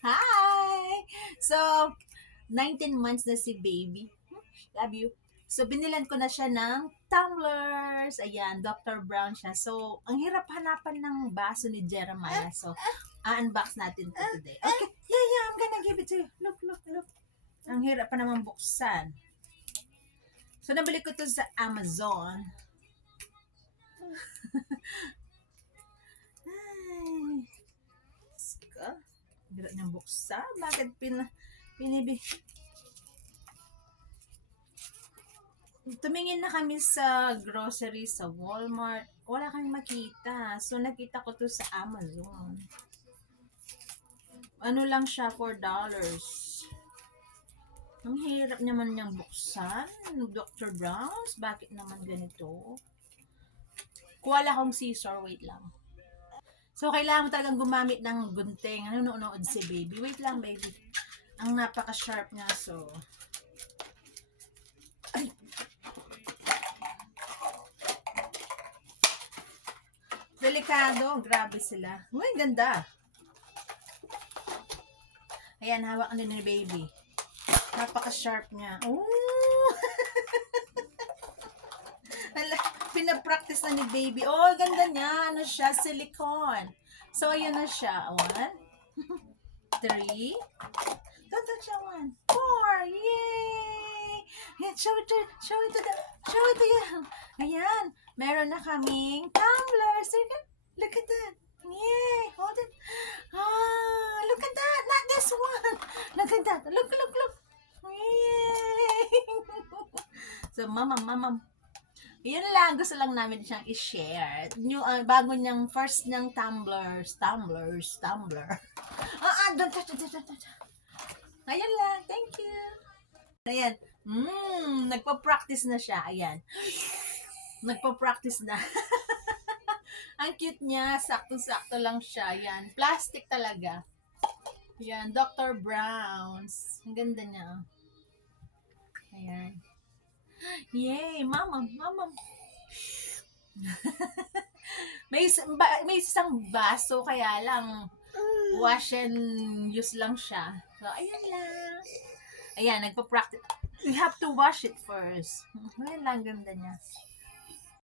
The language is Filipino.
Hi! So, 19 months na si baby. Love you. So, binilan ko na siya ng tumblers. Ayan, Dr. Brown siya. So, ang hirap hanapan ng baso ni Jeremiah. So, unbox natin to today. Okay, yeah, I'm gonna give it to you. Look. Ang hirap pa naman buksan. So, nabili ko to sa Amazon. Ay, hirap niyang buksan. Bakit pinibig? Tumingin na kami sa grocery sa Walmart. Wala kami makita. So, nakita ko to sa Amazon. Ano lang siya, $4. Ang hirap naman niyang buksan. Dr. Brown's, bakit naman ganito? Kuha lang akong scissor, wait lang. So, kailangan mo talagang gumamit ng gunting. Ano nood si baby? Wait lang, baby. Ang napaka-sharp niya, so... Ay! Delikado. Grabe sila. Uy, ganda. Ayan, hawak na ni baby. Napaka-sharp niya. Oh! Pinapractice na ni baby. Oh, ganda niya. Ano siya? Silicone. So, ayan na siya. 1, 3. Don't touch that one. 4. Yay! Ayan, show it to you. Ayan. Meron na kaming tumblers. Look at that. Yay! Hold it. Ah, look at that. Not this one. Look at that. Look. Yay! So, mama. Yun lang, gusto lang namin siyang i-share. New, bago niyang first niyang tumbler. Don't touch. Ayan lang, thank you. Ayan, nagpa-practice na siya, ayan. Nagpa-practice na. Ang cute niya, sakto-sakto lang siya, ayan. Plastic talaga. Ayan, Dr. Brown's. Ang ganda niya. Ayan. Yay, mama. may isang baso, kaya lang wash and use lang siya. So, ayan lang. Ayan, nagpa-practice. You have to wash it first. Ayan lang, ganda niya.